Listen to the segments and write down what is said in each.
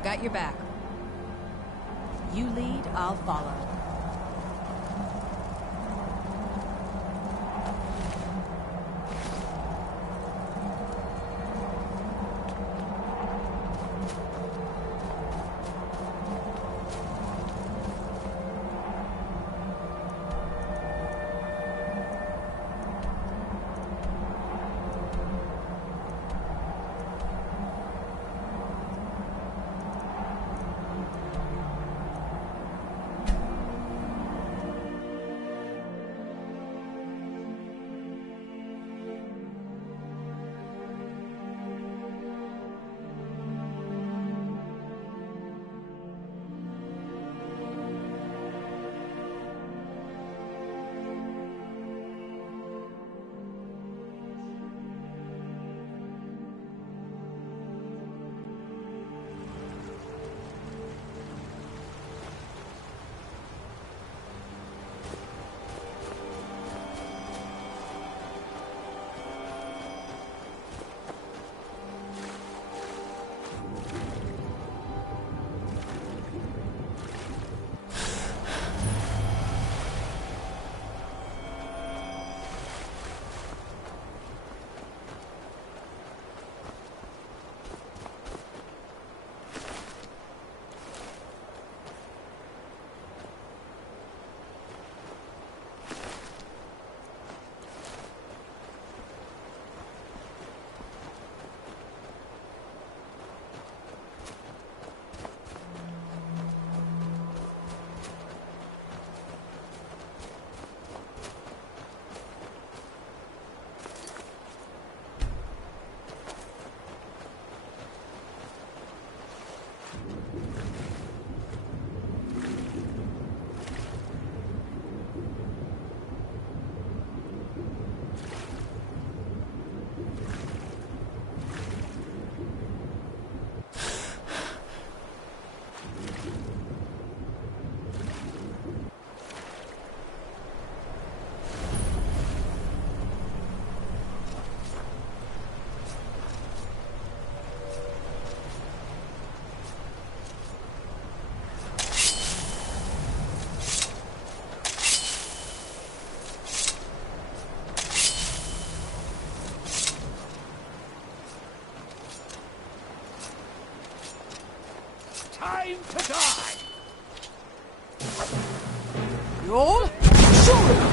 I've got your back. You lead, I'll follow. Time to die! You all? Sure!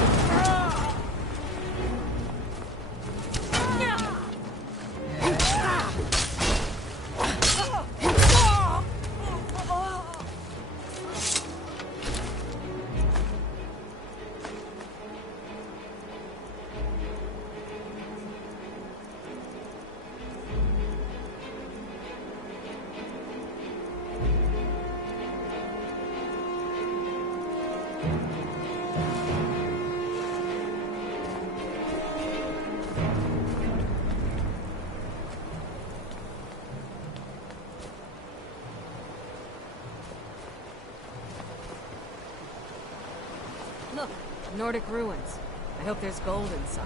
Look, Nordic ruins. I hope there's gold inside.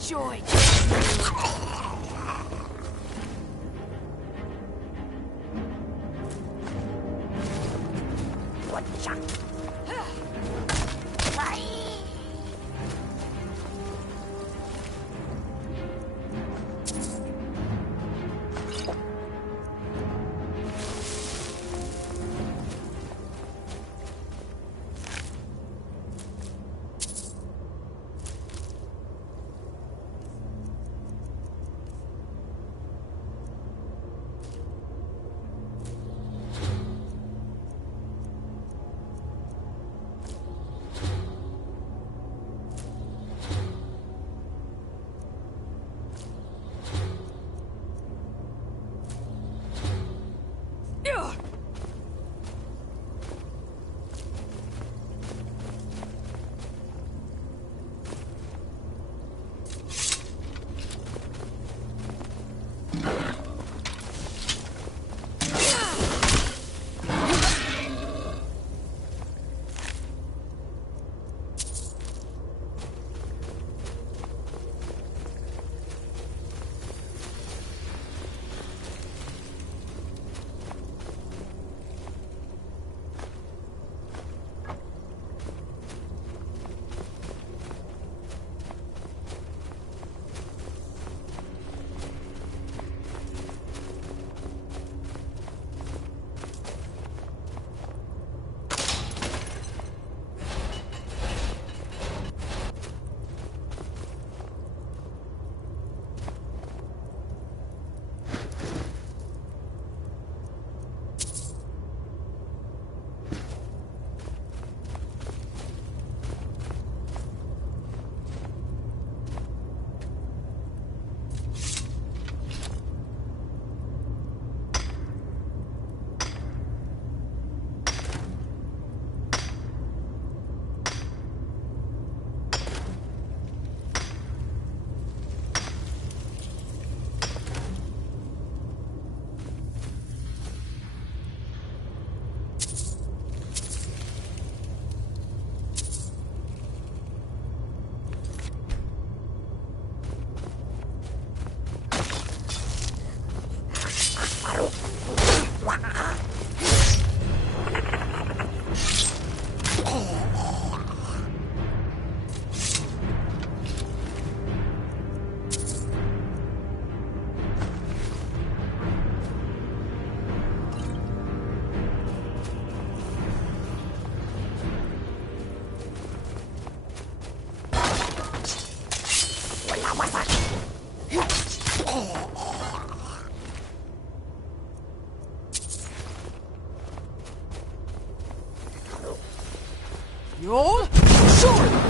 joy. Yo, sure.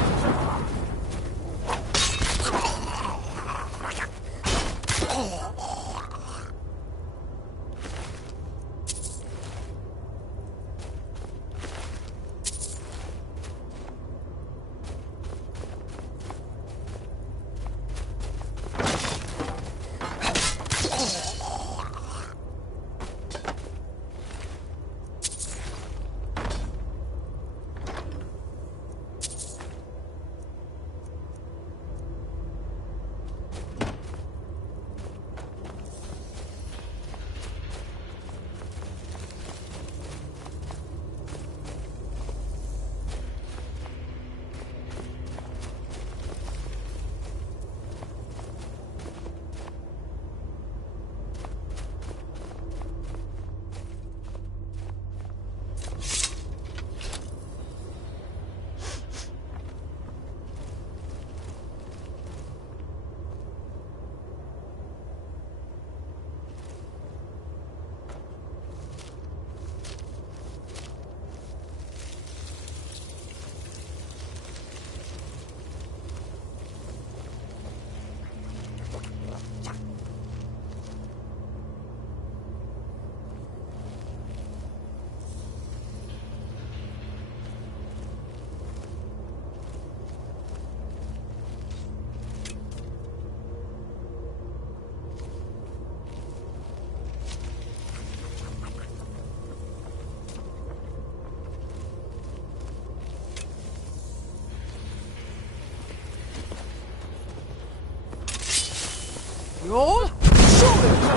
You'll shoot.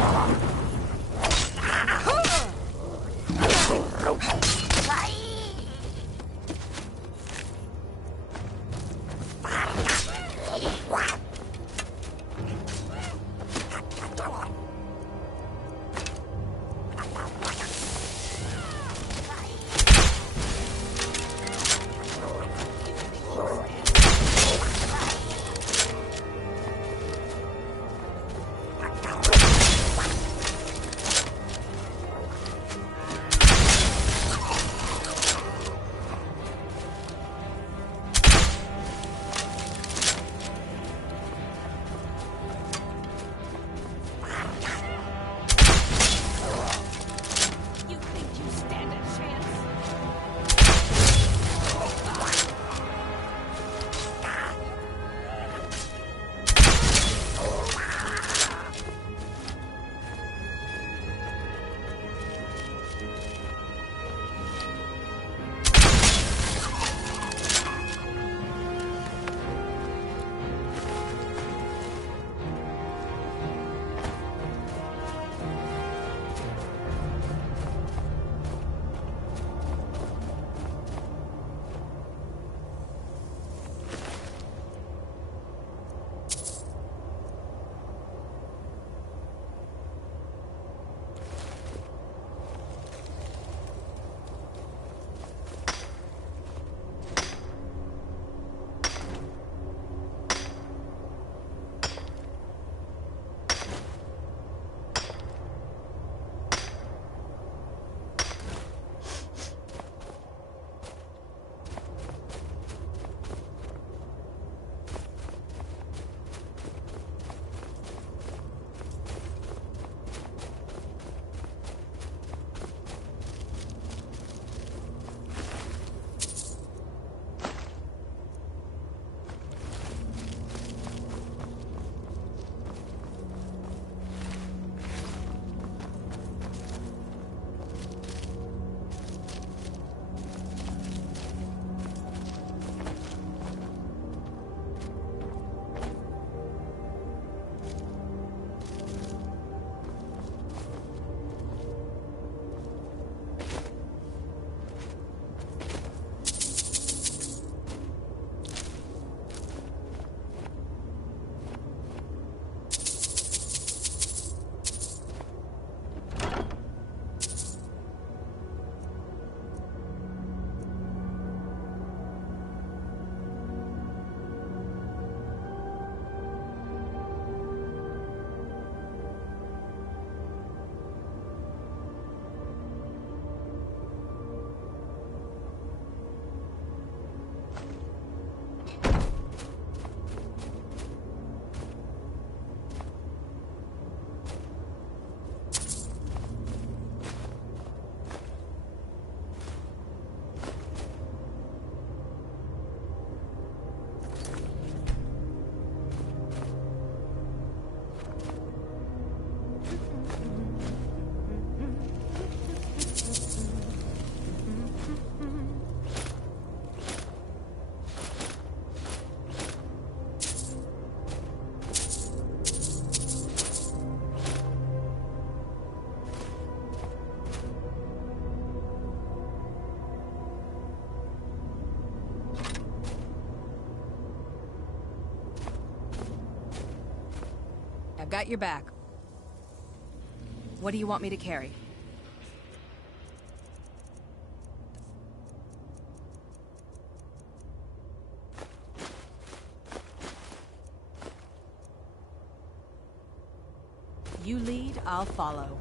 I've got your back. What do you want me to carry? You lead, I'll follow.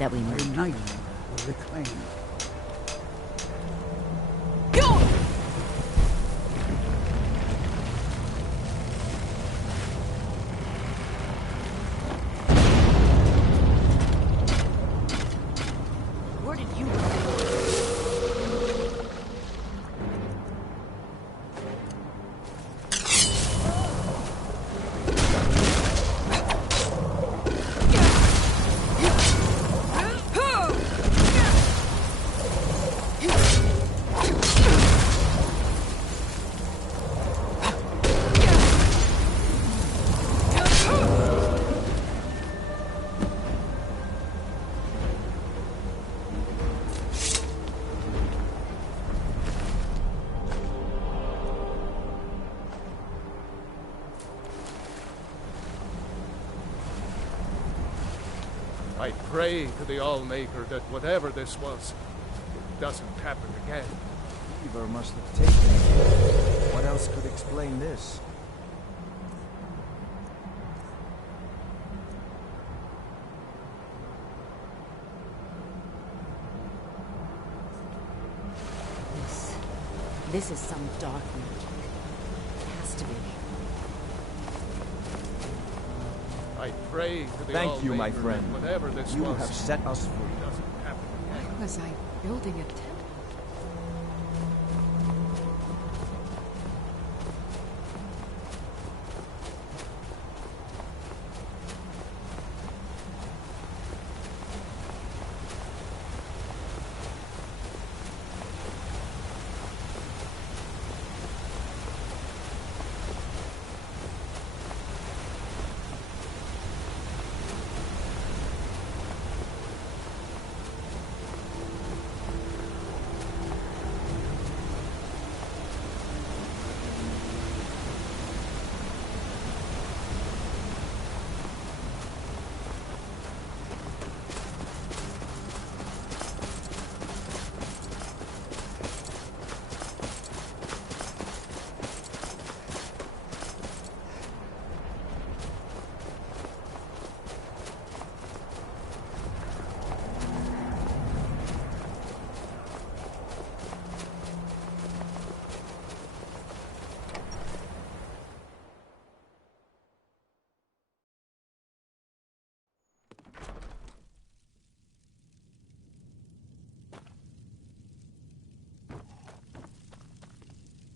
that we My need. knight will reclaim. Where did you go? I pray to the Allmaker that whatever this was, it doesn't happen again. Fever must have taken it. What else could explain this? This is some dark magic. It has to be. I pray to the Thank you, my Allmaker friend. that whatever this You was, have set us free. it doesn't happen again. Why was I building a temple?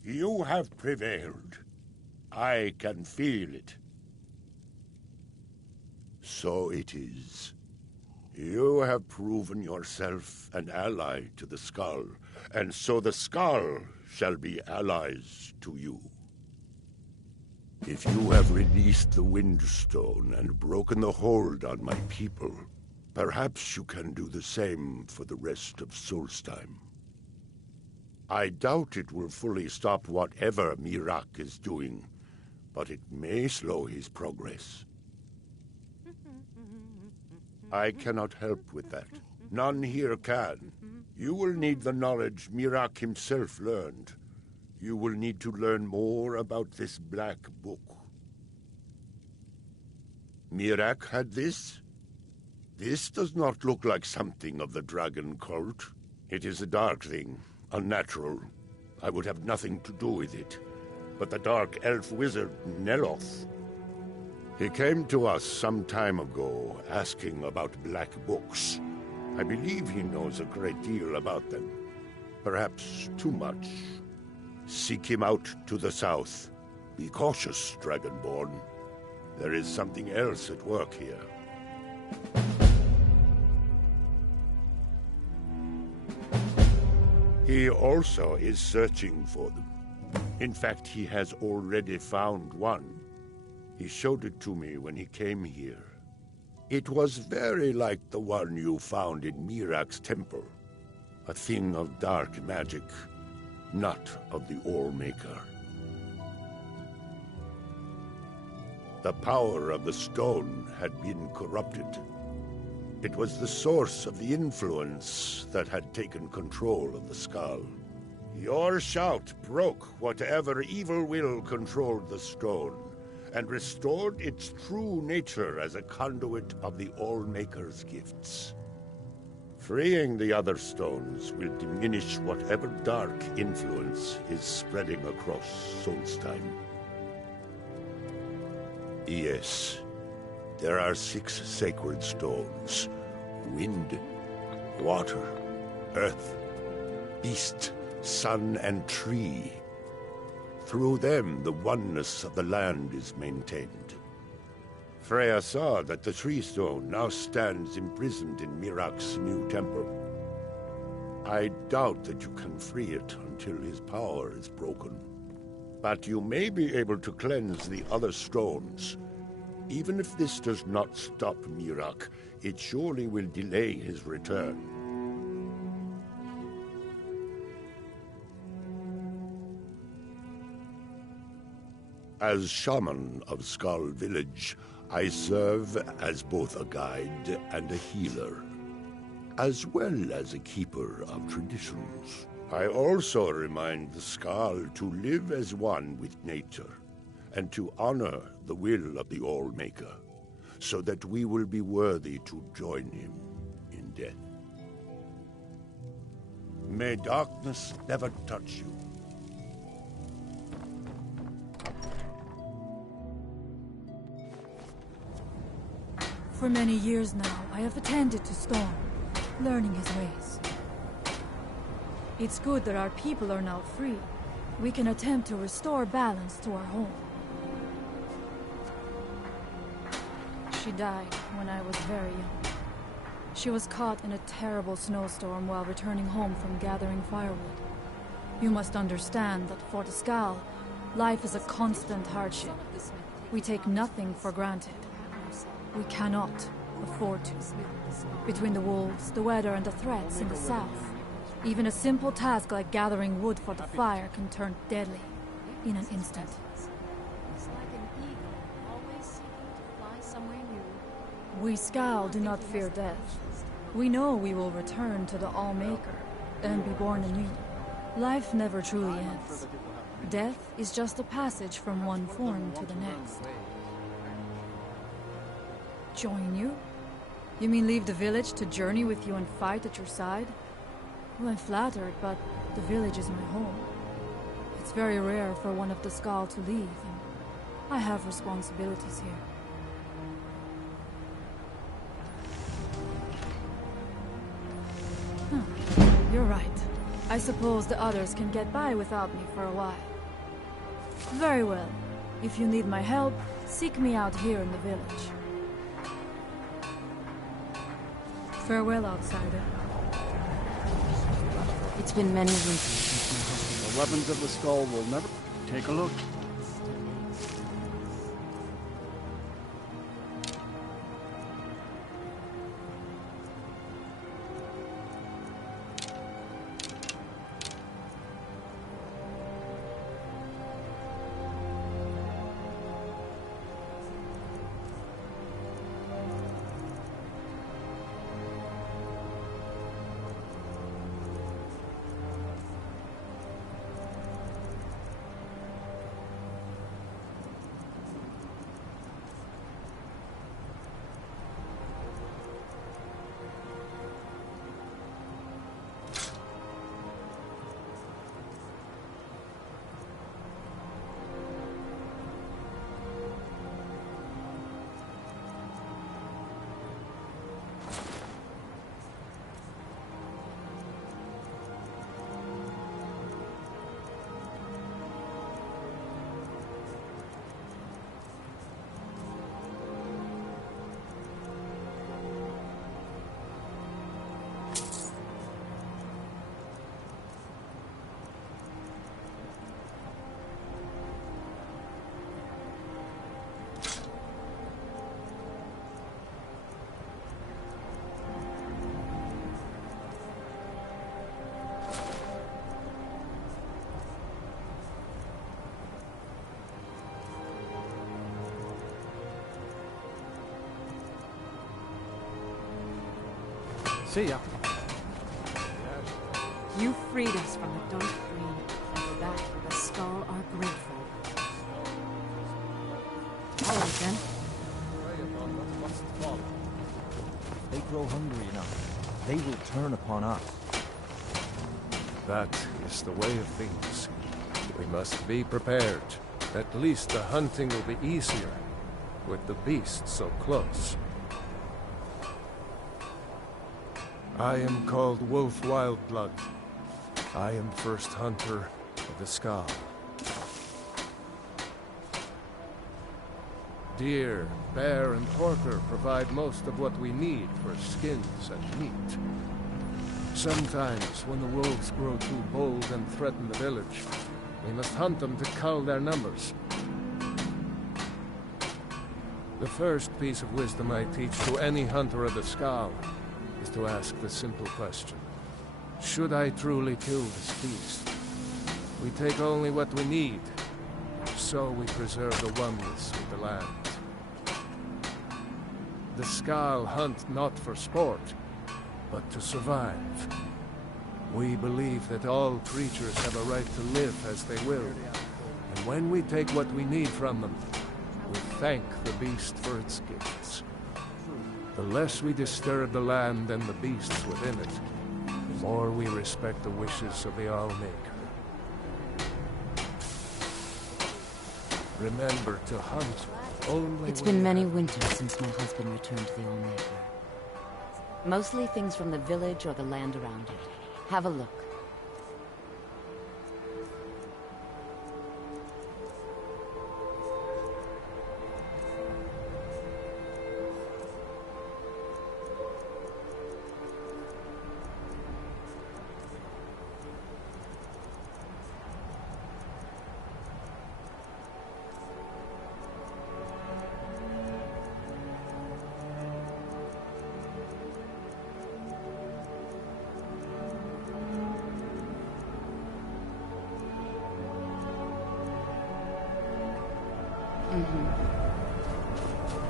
You have prevailed. I can feel it. So it is. You have proven yourself an ally to the Skull, and so the Skull shall be allies to you. If you have released the Windstone and broken the hold on my people, perhaps you can do the same for the rest of Solstheim. I doubt it will fully stop whatever Miraak is doing, but it may slow his progress. I cannot help with that. None here can. You will need the knowledge Miraak himself learned. You will need to learn more about this black book. Miraak had this? This does not look like something of the dragon cult. It is a dark thing. Unnatural. I would have nothing to do with it. But the dark elf wizard, Neloth, he came to us some time ago, asking about black books. I believe he knows a great deal about them. Perhaps too much. Seek him out to the south. Be cautious, Dragonborn. There is something else at work here. He also is searching for them. In fact, he has already found one. He showed it to me when he came here. It was very like the one you found in Miraak's temple. A thing of dark magic, not of the Allmaker. The power of the stone had been corrupted. It was the source of the influence that had taken control of the skull. Your shout broke whatever evil will controlled the stone, and restored its true nature as a conduit of the Allmaker's gifts. Freeing the other stones will diminish whatever dark influence is spreading across Solstheim. Yes, there are 6 sacred stones. Wind, water, earth, beast, sun, and tree. Through them, the oneness of the land is maintained. Freya saw that the tree stone now stands imprisoned in Mirak's new temple. I doubt that you can free it until his power is broken. But you may be able to cleanse the other stones. Even if this does not stop Mirak, it surely will delay his return. As shaman of Skull Village, I serve as both a guide and a healer, as well as a keeper of traditions. I also remind the Skull to live as one with nature, and to honor the will of the All-Maker, so that we will be worthy to join him in death. May darkness never touch you. For many years now, I have attended to Storm, learning his ways. It's good that our people are now free. We can attempt to restore balance to our home. She died when I was very young. She was caught in a terrible snowstorm while returning home from gathering firewood. You must understand that for the Skal, life is a constant hardship. We take nothing for granted. We cannot afford to. Between the wolves, the weather, and the threats in the south, even a simple task like gathering wood for the fire can turn deadly in an instant. It's like an eagle, always seeking to fly somewhere new. We Skal do not fear death. We know we will return to the All-Maker and be born anew. Life never truly ends. Death is just a passage from one form to the next. Join you? You mean leave the village to journey with you and fight at your side? Well, I'm flattered, but the village is my home. It's very rare for one of the Skal to leave, and I have responsibilities here. You're right. I suppose the others can get by without me for a while. Very well. If you need my help, seek me out here in the village. Farewell, outsider. It's been many weeks since The weapons of the Skull will never... Take a look. See ya. You freed us from the Dark Green, and for that, the Skull are grateful. All right, then. They grow hungry enough. they will turn upon us. That is the way of things. We must be prepared. At least the hunting will be easier, with the beasts so close. I am called Wolf Wildblood. I am first hunter of the Skal. Deer, bear, and porker provide most of what we need for skins and meat. Sometimes, when the wolves grow too bold and threaten the village, we must hunt them to cull their numbers. The first piece of wisdom I teach to any hunter of the Skal is to ask the simple question: should I truly kill this beast? We take only what we need, so we preserve the oneness with the land. The Skal hunt not for sport, but to survive. We believe that all creatures have a right to live as they will, and when we take what we need from them, we thank the beast for its gifts. The less we disturb the land and the beasts within it, the more we respect the wishes of the Allmaker. Remember to hunt only It's when been you many have- winters since my husband returned to the Allmaker. Mostly things from the village or the land around it. Have a look.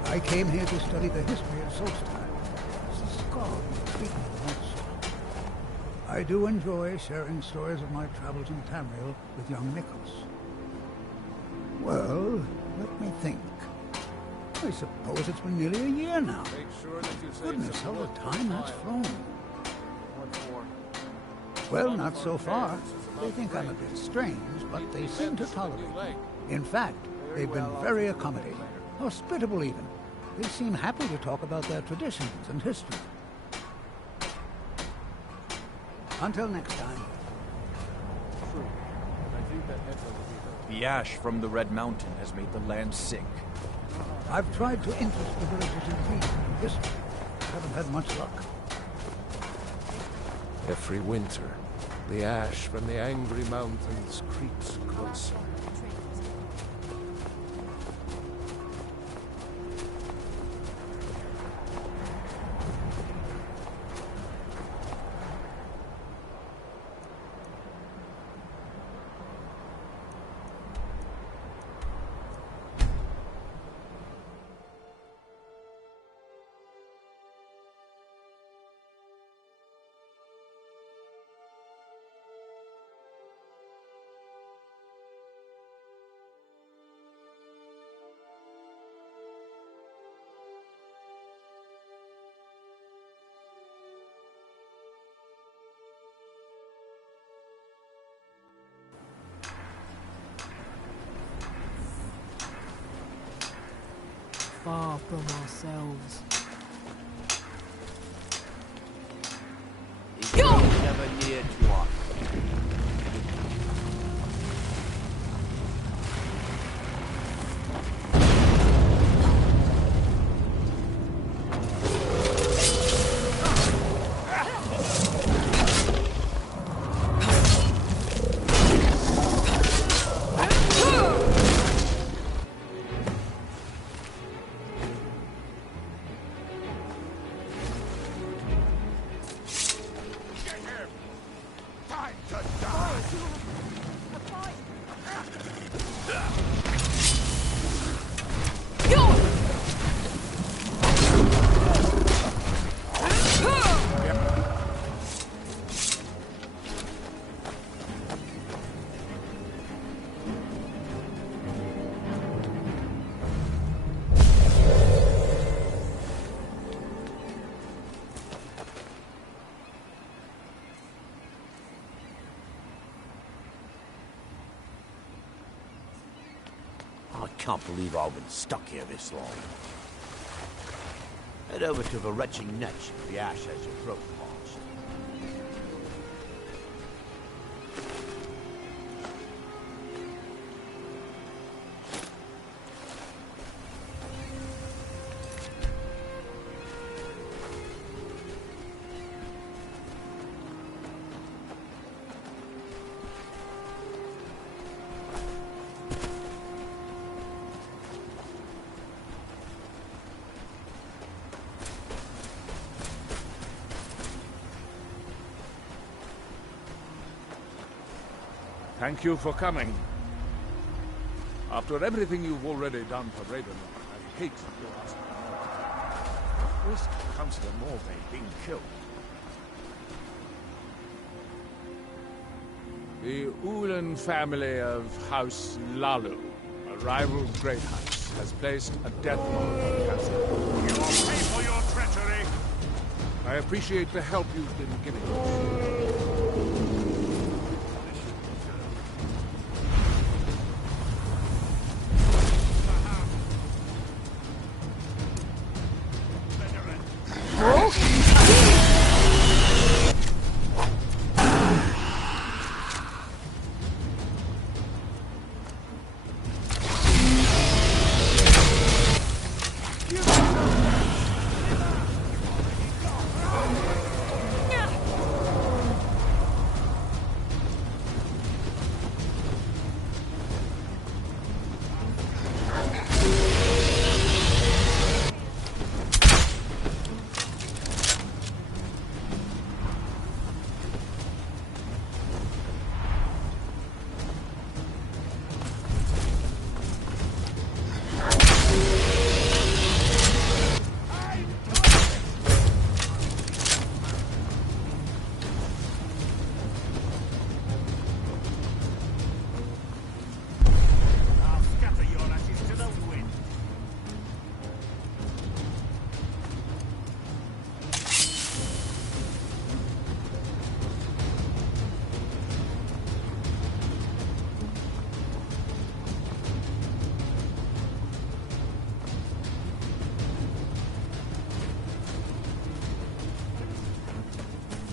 I came here to study the history of Solstheim. It's a Skal intrigued me most. I do enjoy sharing stories of my travels in Tamriel with young Nicholas. Well, let me think. I suppose it's been nearly a year now. Make sure that you say Goodness, how some the wood time has pile. flown. Well, not so far. They think I'm a bit strange, but they seem to tolerate me. In fact, they've been very accommodating, hospitable even. They seem happy to talk about their traditions and history. Until next time. The ash from the Red Mountain has made the land sick. I've tried to interest the villagers in reading and history. Haven't had much luck. Every winter, the ash from the angry mountains creeps closer. Far from ourselves. It's never near to us. can't believe I've been stuck here this long. Head over to the retching netch if the ash has your throat parched. Thank you for coming. After everything you've already done for Raiden, I hate to ask you. What risk comes to Morve being killed? The Ulan family of House Lalu, a rival great house, has placed a death mark on the castle. You will pay for your treachery! I appreciate the help you've been giving us.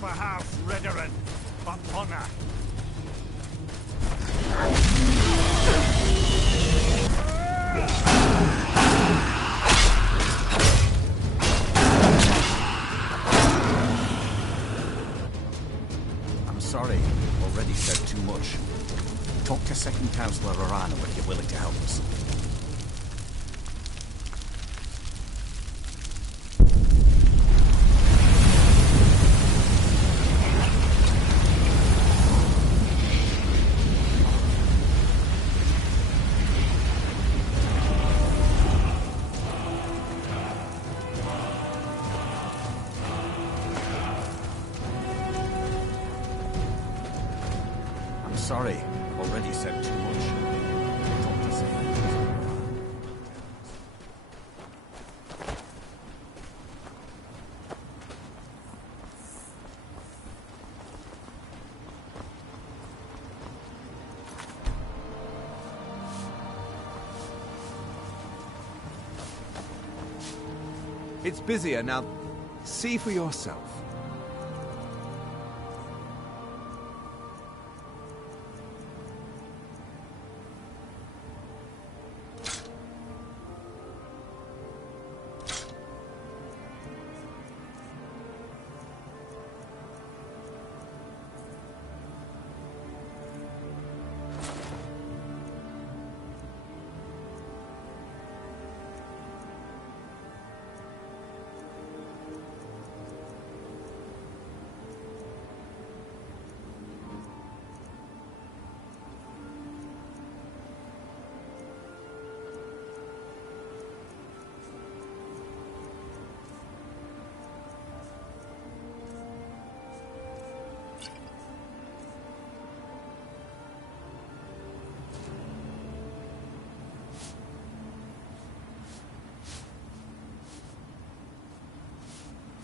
For House Redoran, for honor. I'm sorry, already said too much. Talk to Second Councillor Arano if you're willing to help us. Sorry, already said too much. Talk to Second Councillor. It's busier now. See for yourself.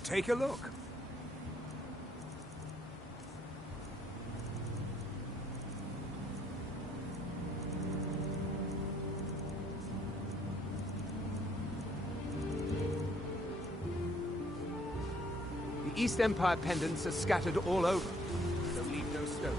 Take a look. East Empire pendants are scattered all over, so leave no stone.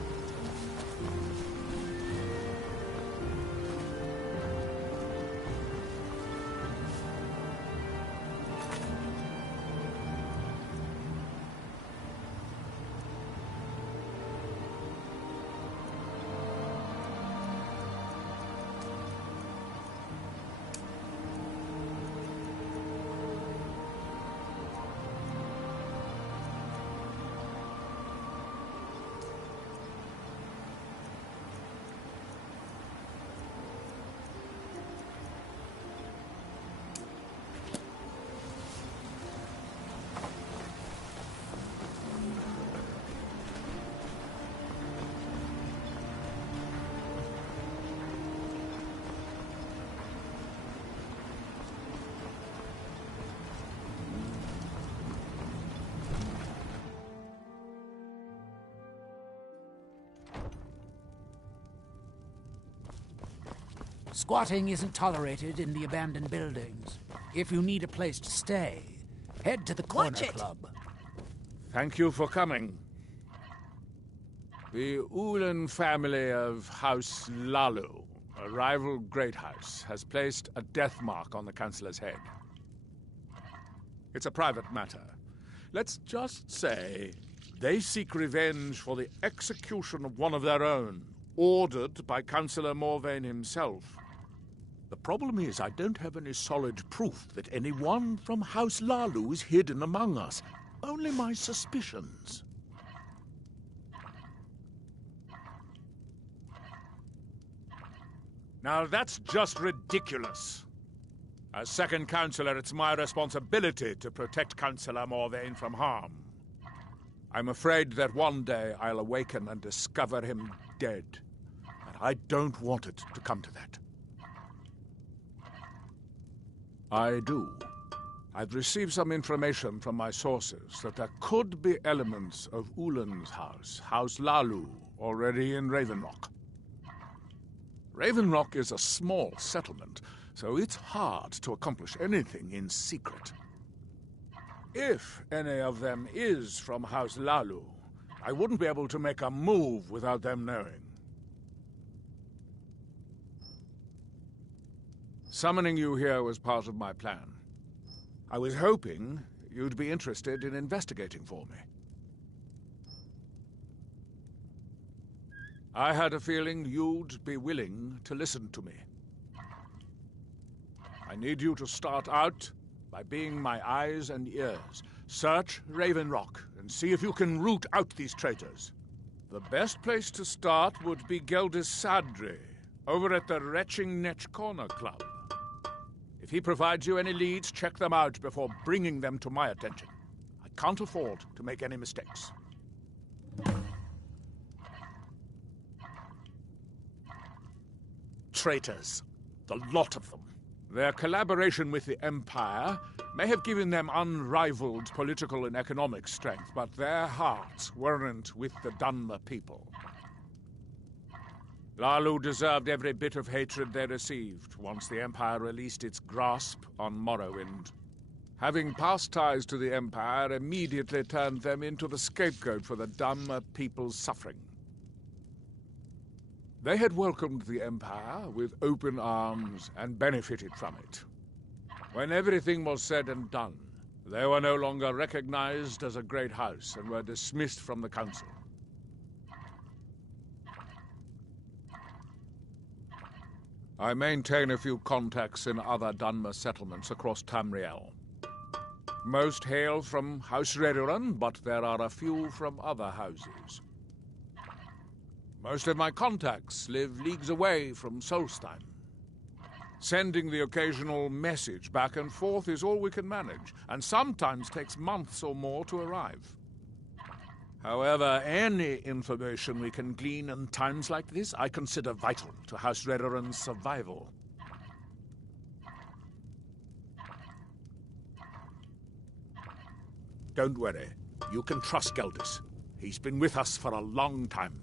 Squatting isn't tolerated in the abandoned buildings. If you need a place to stay, head to the Corner Club. Thank you for coming. The Ulan family of House Lalu, a rival great house, has placed a death mark on the Councillor's head. It's a private matter. Let's just say they seek revenge for the execution of one of their own, ordered by Councillor Morvain himself. The problem is, I don't have any solid proof that anyone from House Lalu is hidden among us. Only my suspicions. Now that's just ridiculous. As second councillor, it's my responsibility to protect Councillor Morvain from harm. I'm afraid that one day I'll awaken and discover him dead. And I don't want it to come to that. I do. I've received some information from my sources that there could be elements of Ulan's house, House Lalu, already in Ravenrock. Ravenrock is a small settlement, so it's hard to accomplish anything in secret. If any of them is from House Lalu, I wouldn't be able to make a move without them knowing. Summoning you here was part of my plan. I was hoping you'd be interested in investigating for me. I had a feeling you'd be willing to listen to me. I need you to start out by being my eyes and ears. Search Ravenrock and see if you can root out these traitors. The best place to start would be Geldis Sadri, over at the Retching Netch Corner Club. If he provides you any leads, check them out before bringing them to my attention. I can't afford to make any mistakes. Traitors. The lot of them. Their collaboration with the Empire may have given them unrivaled political and economic strength, but their hearts weren't with the Dunmer people. Lalu deserved every bit of hatred they received once the Empire released its grasp on Morrowind. Having past ties to the Empire immediately turned them into the scapegoat for the Dunmer people's suffering. They had welcomed the Empire with open arms and benefited from it. When everything was said and done, they were no longer recognized as a great house and were dismissed from the council. I maintain a few contacts in other Dunmer settlements across Tamriel. Most hail from House Redoran, but there are a few from other houses. Most of my contacts live leagues away from Solstheim. Sending the occasional message back and forth is all we can manage, and sometimes takes months or more to arrive. However, any information we can glean in times like this, I consider vital to House Redoran's survival. Don't worry. You can trust Geldis. He's been with us for a long time.